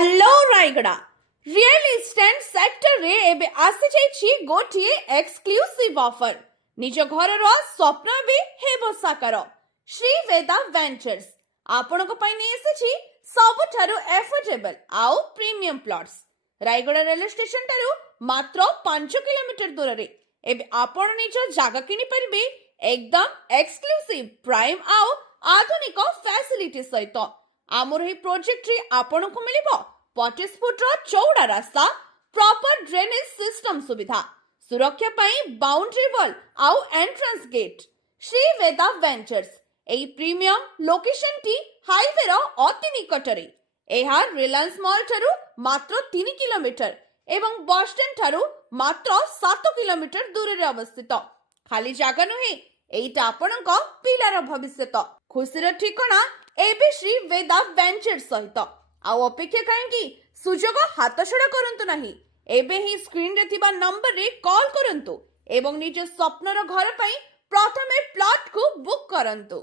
Hello Rayagada real estate sector रे एबे आसी जाइछि गोटिए एक्सक्लूसिव ऑफर निज घरर स्वप्न एबे हेबो साकार श्री वेदा वेंचर्स आपणक पई नै एसेछि सबठारु एफोर्डेबल आउ premium plots Rayagada railway station टारु मात्र 5 किलोमीटर दूर रे एबे आपण निज जागा किनि परिबे एकदम एक्सक्लूसिव प्राइम आउ आधुनिक फैसिलिटी सहित आमर ही प्रोजेक्ट रे आपण को मिलिबो 25 फुट रो चौड़ा रास्ता प्रॉपर ड्रेनेज सिस्टम सुविधा सुरक्षा पई बाउंड्री वॉल आउ एंट्रेंस गेट श्री वेदा वेंचर्स एई प्रीमियम लोकेशन टी हाईवे रो अति निकटरे एहा रिलायंस मॉल ठारू मात्र 3 किलोमीटर एवं बस स्टैंड ठारू मात्र 7 किलोमीटर दूर रे अवस्थित खाली जागा नुहे एइटा आपणक पिलार भविष्यत खुशीर ठिकाना एबे श्री वेदा वेंचर्स सहित आउ अपेक्षा कहीं सुजोग हाथ छड़ा करंतु नहीं एबे ही स्क्रीन रे थिबा नंबर रे कॉल करंतु एवं निज स्वप्नर घर पई प्रथमे प्लॉट को बुक करंतु।